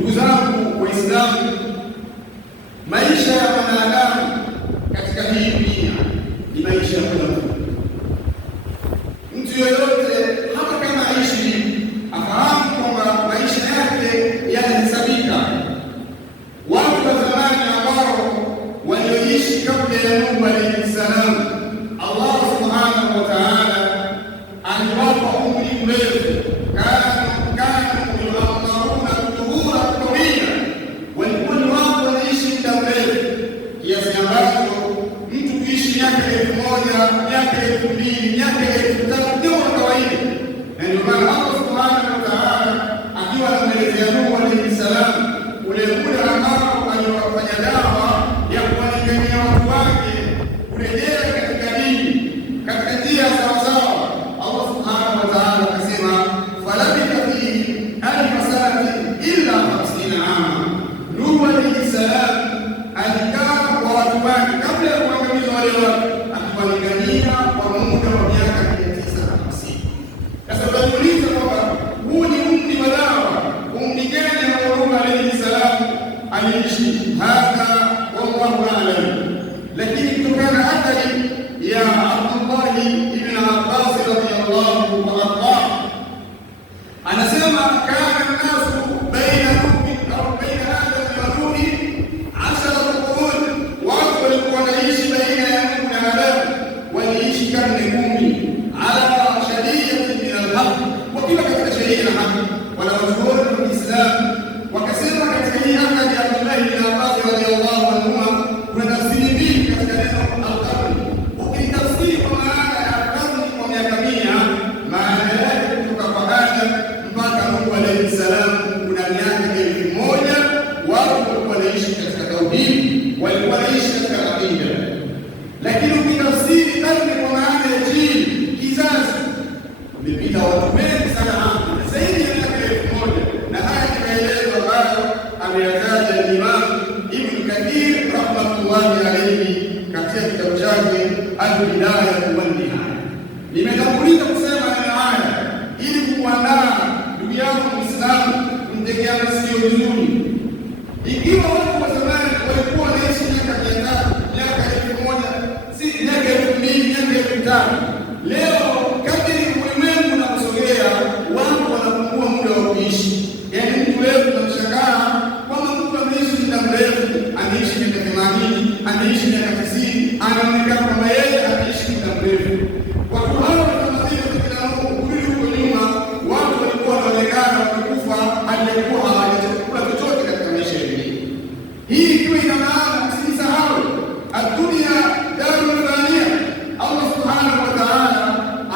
Ndugu zangu Waislamu, maisha ya mwanadamu katika hii dunia ni maisha ya muda mfupi. Mtu yoyote hata kama aishi afahamu kwamba maisha yake yanahesabika. Watu wa zamani ambao walioishi kabla ya Nuhu alayhi salam, Allah subhanahu wa ta'ala aliwapa umri mrefu. Mtu kuishi miaka 1000, miaka 2000, miaka 3000 ndio kawaida. Na ndio maana Allah subhanahu wa ta'ala akiwa anamwelezea Nuhu alayhi salam ule muda ambao aliwafanya dawa ya kuwalingania watu wake kurejea katika dini, katika njia sawasawa, Allah subhanahu wa ta'ala akasema falabitha fihi alfa sanatin illa 50 ama. Nuhu alayhi salam alikaa kwa watu wake kabla ya kuangamizwa wale watu, akiwalingania kwa muda wa miaka 950. Sasa tunajiuliza kwamba huu ni umri wa dawa, umri gani ambao Nuhu alayhi salam aliishi? Hadha wallahu a'lam. Lakini kutokana na athari ya Abdullah ibn Abbas radhiyallahu anhu anasema kana nasu baina Nuhi au baina Adam wa Nuhi 10 qurun, watu walikuwa wanaishi baina ya Nuhu na Adam, waliishi karne 10 ala shari'ati min al-haq, wakiwa katika sheria na haki. Wanawazuoni wa Kiislamu wakasema katika hii athari ya Abdullah ibn Abbas radhiyallahu anhu kuna tafsiri mbili katika neno al-qarn. Ukitafsiri kwa maana ya karne kwa miaka 100, maana yake kutoka kwa Adam mpaka Nuhu alayhi salam kuna miaka 1000. Watu walikuwa wanaishi katika tauhidi, walikuwa wanaishi katika aqida. Lakini ukitafsiri karne kwa maana ya jili, kizazi, umepita watu wengi sana hapo zaidi ya miaka 1000, na haya ni maelezo ambayo ameyataja Imam Ibn Kathir rahmatullahi alayhi katika kitabu chake Al-Bidaya wan Nihaya. Nimetanguliza kusema neno haya ili kuandaa ndugu yangu Muislamu kumtegea masikio vizuri. Ikiwa watu wa zamani walikuwa wanaishi miaka 300, miaka 1000, si miaka 2000, miaka 5000, leo kadri ulimwengu unaposogea watu wanapungua muda wa kuishi. Yaani mtu leo tunamshangaa kwamba mtu ameishi muda mrefu, ameishi miaka 80, ameishi miaka 90, anaonekana kama yeye ameishi muda mrefu. Watu hao wanamaliza kila kurudi huko nyuma, watu walikuwa wanaonekana wamekufa, aliyekuwa hawajakula chochote katika maisha ya dunia. Hii ikiwa ina maana msisahau ad-dunya darul fania. Allah subhanahu wa ta'ala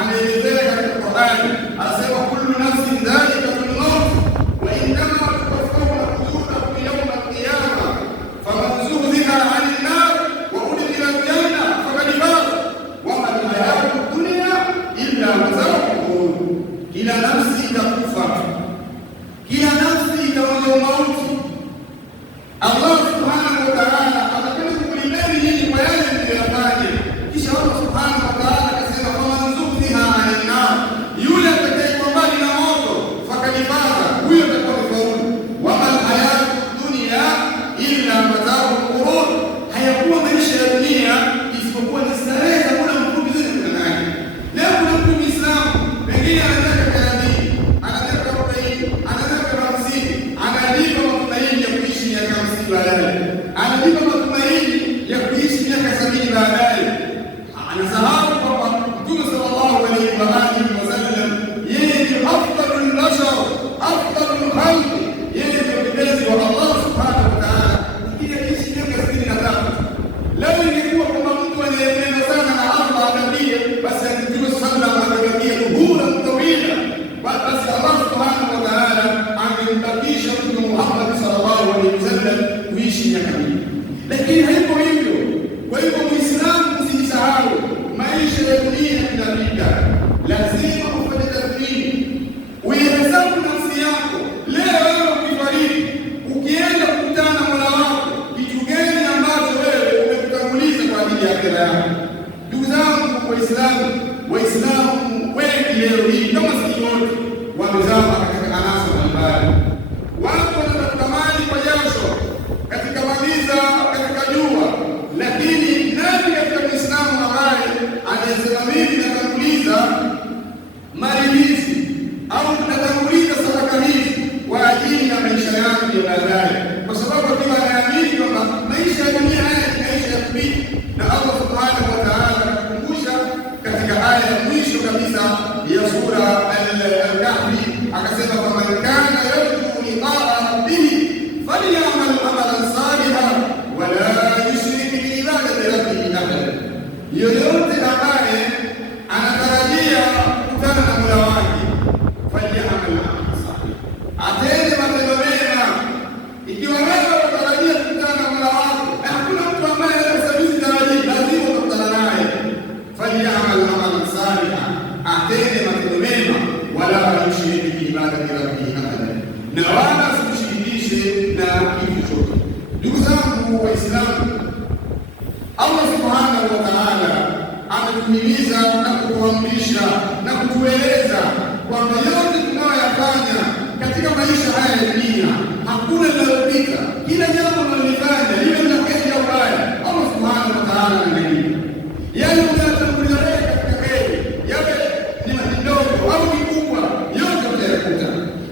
anaelezea katika Qur'an, anasema kullu nafsin dha'iqatul maut wa innama tuwaffawna ujurakum yawma al-qiyamah faman zuhziha 'anil nar wa udkhila al-janna faqad faz wa ma al-hayatu ad-dunya illa mata'ul ghurur. Kila nafsi itakufa, kila nafsi itaonja mauti. Allah subhanahu wa ta'ala atakwenda kukulipeni nyinyi kwa yale mliyofanya. Kisha Allah subhanahu wa ta'ala akasema faman zuhziha 'anil nar, yule atakayekuwa mbali na moto faqad faza, huyo atakuwa amefaulu. Wa mal hayatu dunya illa mata'ul ghurur, hayakuwa maisha ya dunia isipokuwa ni starehe za muda mfupi zile tunanayo. Leo kuna mtu Muislamu pengine anataka 30, anataka 40, anataka 50, analipa matumaini ya kuishi miaka 50 baadaye, analipa matumaini ya kuishi miaka 70 baadaye. Anasahau kwamba Mtume sallallahu alayhi wa alihi wasallam yeye ni afdalul bashar, afdalul khalq, yeye ni mpenzi wa Allah subhanahu wa ta'ala, ili aishi miaka 63. Leo ingekuwa kwamba mtu anayependa sana na Allah atabie, basi Mtume sallallahu alayhi wa alihi dhuhura mtawila, basi Allah subhanahu wa ta'ala angemtabisha Mtume Muhammad sallallahu alayhi wasallam kuishi miaka mingi. Lakini haiko hivyo. Kwa hivyo Muislamu, usisahau maisha ya dunia inapita. Lazima ufanye tathmini, uihesabu nafsi yako. Leo wewe ukifariki, ukienda kukutana na Mola wako, kitu gani ambacho wewe umekutanguliza kwa ajili ya akhera yako? Ndugu zangu Waislamu wengi leo hii kama si wote wamezama katika anasa mbalimbali. Watu wanatafuta ya baadaye, kwa sababu akiwa anaamini kwamba maisha ya dunia haya ni maisha ya kupita. Na Allah subhanahu wa ta'ala anakukumbusha katika aya ya mwisho kabisa ya sura Al-Kahfi, akasema faman kana yarju liqa'a rabbih falyamal amalan salihan wa la yushrik bi ibadati rabbih ahada, yoyote ambaye anatarajia kukutana na Mola wake falyamal amalan salihan, atende matendo mema. Ikiwa wewe unatarajia kukutana na Mola wako, na hakuna mtu ambaye anasababisha tarajia, lazima utakutana naye. Falyamal amalan salihan, atende matendo mema, wala yushrik bi ibadati rabbih ahada, na wala usishirikishe na kitu chochote. Ndugu zangu Waislamu, Allah subhanahu wa ta'ala ametuhimiza na kutuamrisha na kutueleza kwamba yote tunayoyafanya katika maisha haya ya dunia hakuna linalopita. Kila jambo tunalofanya liwe ni heri au baya, Allah subhanahu wa ta'ala analipa. Yale unayotangulia katika heri, yawe ni madogo au mikubwa, yote utayakuta.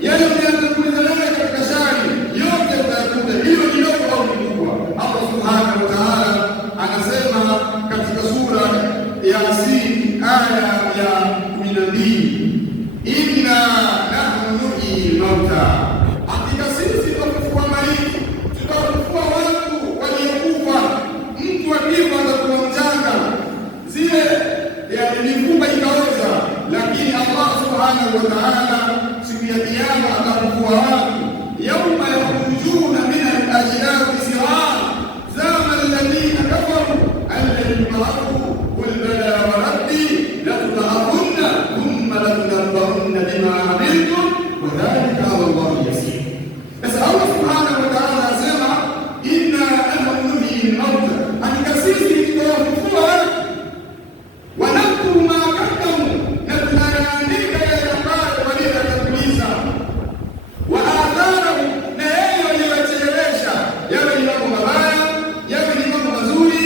Yale unayotangulia katika shari, yote utayakuta, hiyo ni dogo au mikubwa. Allah subhanahu wa ta'ala anasema katika sura ya Yasin aya ya 12, inna nahnu nuhyi mauta, hakika sisi tutafufua maiti, tutafufua watu waliokufa. Mtu akifa atakuwa mchanga, zile mifupa ikaoza, lakini Allah subhanahu wa ta'ala siku ya kiyama atafufua watu. Yauma yakhrujuna min al-ajdathi sir'an zama alladhina kafaru alladhi ma'ahu qul bala wa rabbi latub'athunna thumma latunabba'unna bima 'amiltum wa dhalika 'ala Allahi yasir. Sasa Allah subhanahu wa ta'ala anasema inna nahnu nuhyi al-mauta, hakika sisi tutawafufua wa naktubu ma qaddamu, na tunayaandika yale ambayo waliyoyatanguliza, wa atharahu, na yeye waliyochelewesha, yawe ni mambo mabaya, yawe ni mambo mazuri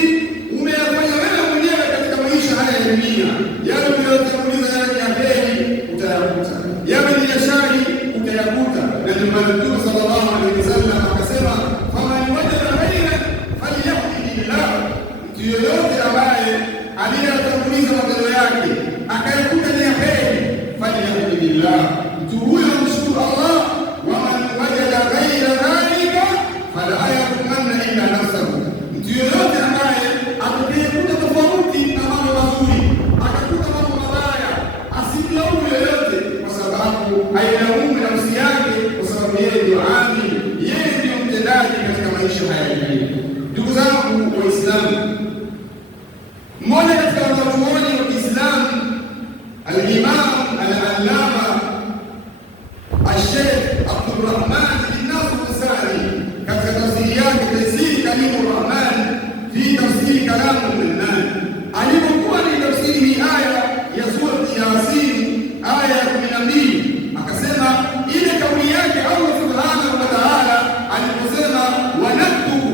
umeyafanya wewe mwenyewe katika maisha haya ya dunia. Yale uliyotanguliza yale ya heri utayakuta, yawe ni ya shari utayakuta. Na ndio maana Mtume sallallahu alaihi wasallam akasema faman wajada khairan falyahmidillah, mtu yoyote ambaye aliyetanguliza matendo yake akayakuta ni ya heri, falyahmidillah, mtu huyo mshukuru Allah. Waman wajada ghaira dhalika fala yakumanna illa nafsahu, mtu yoyote ambaye atakayekuta tofauti na mambo mazuri akakuta mambo mabaya, asimlaumu yoyote, kwa sababu hailaumu nafsi yake, kwa sababu yeye ndio amili, yeye ndio mtendaji katika maisha haya ya dunia. Ndugu zangu Waislamu, mmoja katika wanachuoni wa Kiislamu al-Imam al-Allama al-Sheikh Abdurrahman bin Nasr al-Sa'di katika tafsiri yake Tafsiri Kalimur Rahman fi tafsiri Kalam al-Mannan, alipokuwa ni tafsiri hii aya ya sura Yasin aya ya 12, akasema ile kauli yake Allah subhanahu wa ta'ala aliposema wa naktubu,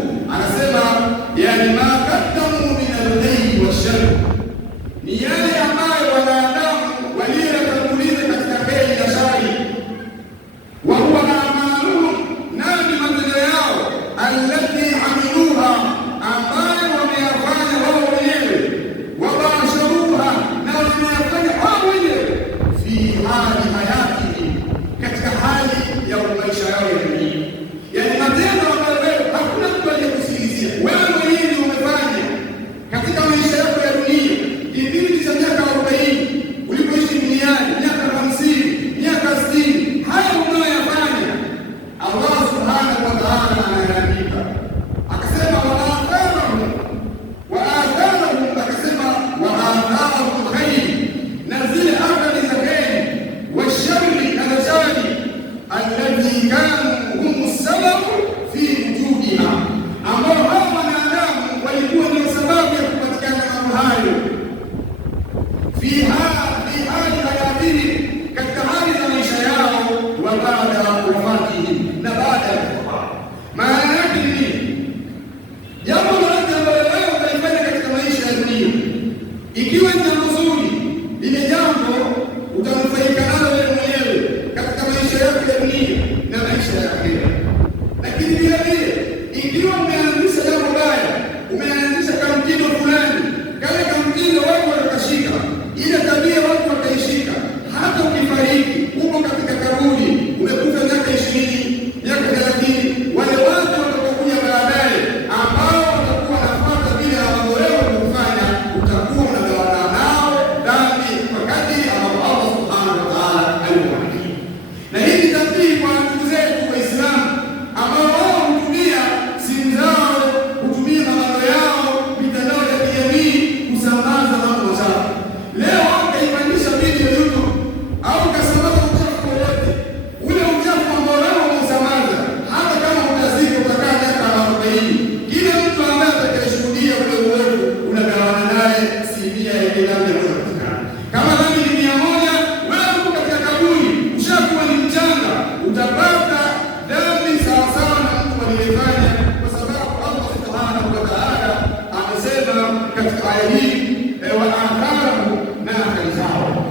aya hii wa atharahu, na athari zao.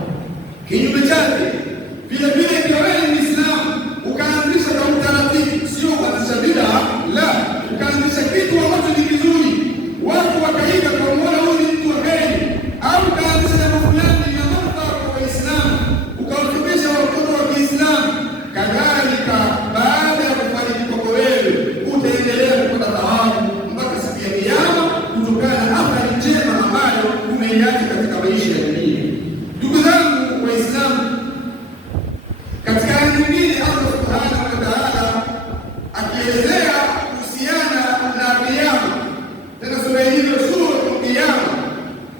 Kinyume chake vile vile, ikiwa wewe ni Muislamu ukaanzisha kwa utaratibu, sio kuanzisha bid'a, la, ukaanzisha kitu ambacho ni kizuri, watu wakaiga kwa kuona huyu ni mtu wa heri, au ukaanzisha jambo fulani na manufaa kwa Waislamu, ukawafundisha watoto wa Kiislamu, kadhalika baada ya kufariki kwako wewe utaendelea kupata thawabu mpaka siku ya Kiyama kutokana na athari njema ambayo umeiacha katika maisha ya dunia. Ndugu zangu Waislamu, katika aya nyingine Allah subhanahu wa ta'ala akielezea kuhusiana na Kiyama, tena sura hiyo sura Kiyama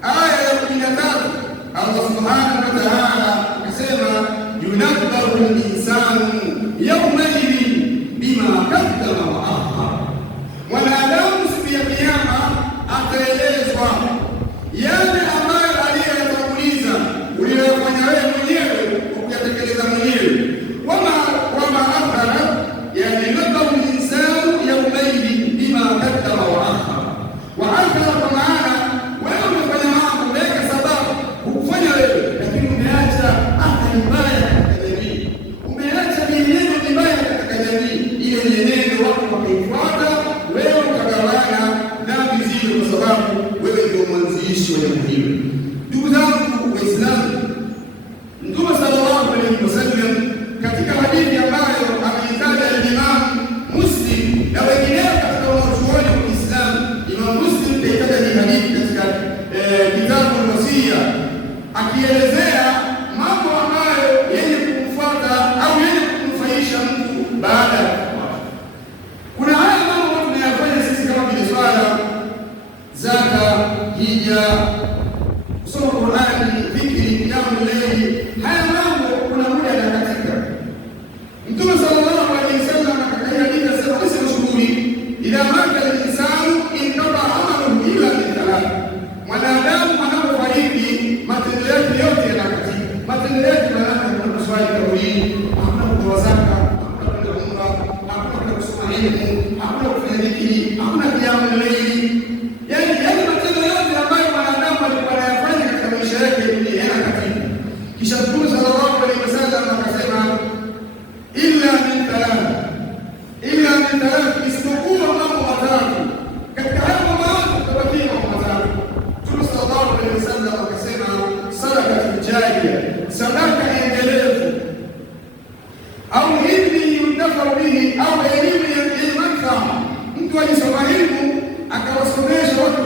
aya ya 13, Allah subhanahu wa ta'ala akasema yunabbahu al-insanu yawmaidhin bima qaddama wa akhar, mwanadamu siku ya Kiyama ataelezwa yale ambayo aliyoyatanguliza uliyofanya wewe mwenyewe kwa kuyatekeleza mwenyewe. Wama akhara, yani yunabbahu al-insanu yawmaidhin bima qaddama wa akhar. Wa akhara kwa maana wewe umefanya mambo, umeweka sababu kufanya wewe, lakini umeacha athari mbaya katika jamii, umeacha mienendo mibaya katika jamii. Ile mienendo watu wakaifuata, wewe ukagawana dhambi zile, kwa sababu wewe ndio mwanzilishi wa jambo hilo. Ndugu zangu Waislamu, Mtume sallallahu alaihi wasallam katika hadithi ambayo ameitaja Imam Muslim na wengineo katika wanachuoni wa Kiislamu, Imam Muslim kaitaja hii hadithi katika kitabu al-Wasiya, akielezea mambo ambayo yenye kumfuata au yenye kumnufaisha mtu baada ya kufa. Kuna haya mambo tunayafanya sisi kama vile swala, zaka, hija, kusoma Qur'ani, dhikri, qiyamul layl. Haya mambo kuna muda yanakatika. Mtume sallallahu alaihi wasallam akakaia sema usimshukuri, idha mata al-insanu inqata amaluhu illa min thalath, mwanadamu anapofariki matendo yake yote yanakatika. Matendo yake maana kuna swali tauhid, hakuna kutoa zaka, hakuna kwenda umra, hakuna kwenda kusoma elimu, hakuna kufanya dhikri, hakuna qiyamul layl. Yani yale matendo yote ambayo mwanadamu alikuwa anayafanya katika maisha yake yanakatika. Kisha Mtume sallallahu alaihi wasallam akasema illa min thalath, isipokuwa mambo matatu. Katika hayo mambo yote tutabakia mambo matatu. Mtume sallallahu alaihi wasallam akasema sadaqatul jariya, sadaka endelevu, au ilmi yuntafa bihi, au elimu yenye manufaa. Mtu alisoma elimu akawasomesha watu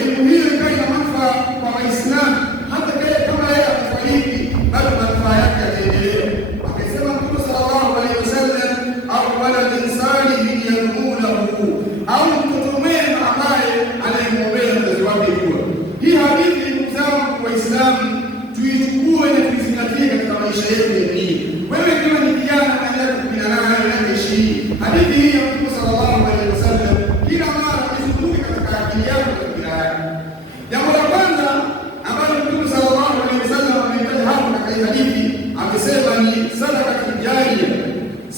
elimu hiyo ikawa ina manufaa kwa Waislamu, hata kama yeye amefariki bado manufaa yake yataendelea. Akasema Mtume sallallahu alaihi wasallam au waladin salihin yad'u lahu, au mtoto mwema ambaye anayemwombea mzazi wake dua. Hii hadithi, ndugu zangu Waislamu, tuichukue na tuizingatie katika maisha yetu ya dini. Wewe kama ni kijana na miaka 18 na 20, hadithi hii ya Mtume sallallahu alaihi wasallam kila mara izunguke katika akili yako na fikra yako. Jambo la kwanza ambalo Mtume sallallahu alaihi wasallam ameitaja hapo katika hadithi, amesema ni sadaqatul jariya.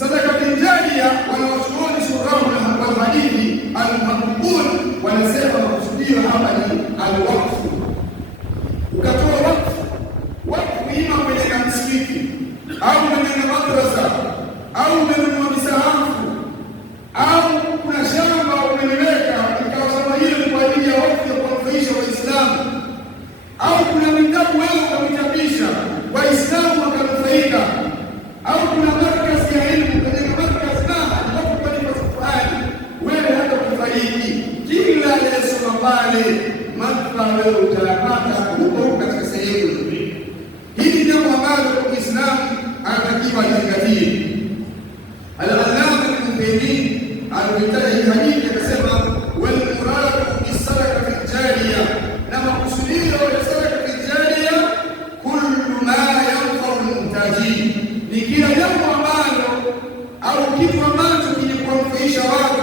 Sadaqatul jariya, wanawachuoni shurahu na hadithi al-muhaddithun wanasema makusudio hapa ni al-waqfu. Ukatoa wakfu ima kwenye msikiti au kwenye madrasa au kwenye misahafu au kuna shamba umeliweka ikawa shamba hilo ni kwa ajili ya wakfu ya kuwanufaisha Waislamu, au kuna vitabu wewe ukavichapisha Waislamu wakanufaika, au kuna markazi ya elimu kwenye markazi na watu kwa Qur'ani, wewe hata ukifariki kila aliyesoma pale manufaa wewe utayapata huko katika sehemu nzuri. Hili jambo ambalo Uislamu anatakiwa lizingatie. Al-Allama Ibn Taymiyyah alitaja hii hadithi akasema, wal muradu bis-sadaqati al-jariya, na makusudio ya sadaqati al-jariya kullu ma yanfa'u al-muhtajin, ni kila jambo ambalo au kitu ambacho kinakunufaisha watu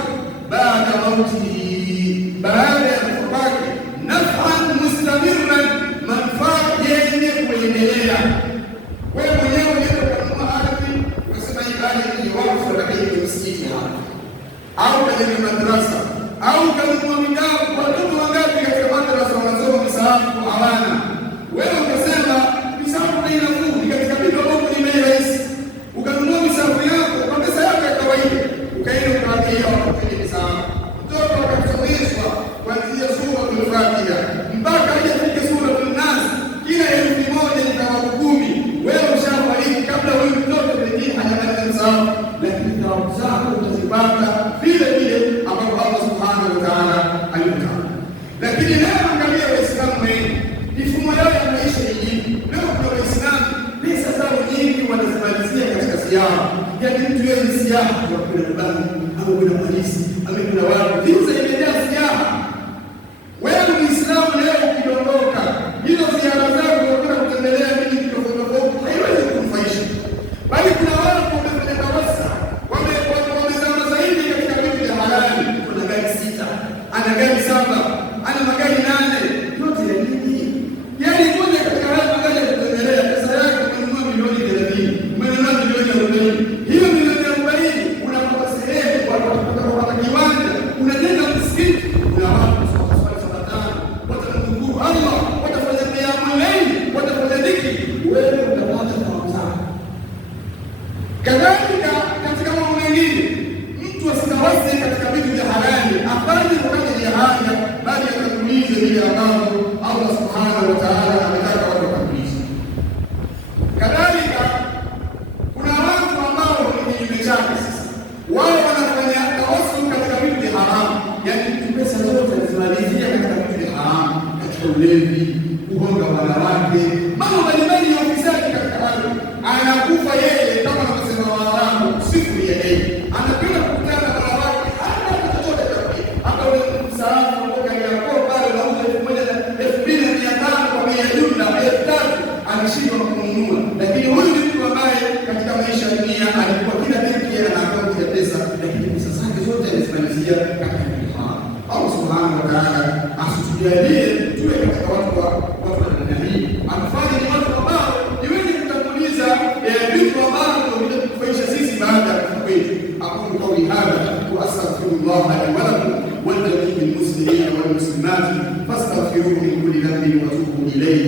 baada ya mauti, baada ya kufa kwake, naf'an mustamirran, manufaa yenye kuendelea. Wewe mwenyewe unaweza kununua ardhi ukasema hii ardhi ni wakfu na hii msikiti hapa, au kwenye madrasa, au kama mwanadamu watoto wangapi katika madrasa wanasoma amekula polisi, amekula watu, viuza imejaa silaha. Wewe Muislamu leo ukiondoka, hizo ziara zako unakwenda kutembelea miji tofauti haiwezi kukufaisha, bali kuna watu wamefanya tawasa, wamezama zaidi katika vitu vya halali. Kuna gari 6, ana gari 7, ana magari 8, yote ya nini? Yaani moja katika haya magari ya kutembelea, pesa yake umenunua milioni 30, umenunua milioni 40. Hiyo milioni 40 unapata sehemu, unapata kiwanja, unajenga msikiti, kuna watu Allah watafanya qiyamul layl, watafanya dhikri, wewe utapata thawabu. Kadhalika katika mambo mengine, mtu asitawasi katika vitu vya halali, afanye wakati ya haja, bali akakulize vile ambavyo Allah subhanahu wa ta'ala ametaka watu wakakulize. Kadhalika kuna watu ambao ni kinyume chake. Sasa wao wanafanya tawassul katika vitu vya haramu, yaani pesa zote zinamalizia katika vitu vya haramu, ulevi, kuhonga wanawake, mambo mbalimbali ya ufisadi katika watu. Anakufa yeye kama anavyosema Waarabu, siku ya yeye anakwenda kukutana na wanawake, hata chochote kile, hata ule msaafu kutoka yako pale unauza 1,250 kwa bei ya jumla 3,000, anashindwa kununua. Lakini huyu ni mtu ambaye katika maisha ya dunia alikuwa kila benki ana akaunti ya pesa, lakini pesa zake zote alizimalizia katika haram. Allah subhanahu wa ta'ala asitujalie tuwe katika watu wa namna hii, atufanye ni watu ambao ni wenye kutanguliza vitu ambavyo vitakufaisha sisi baada ya kufa kwetu. Aqulu qawli hadha wa astaghfirullah li wa lakum wa li jami'il muslimina wal muslimat fastaghfiruhu min kulli dhanbin wa tubu ilayhi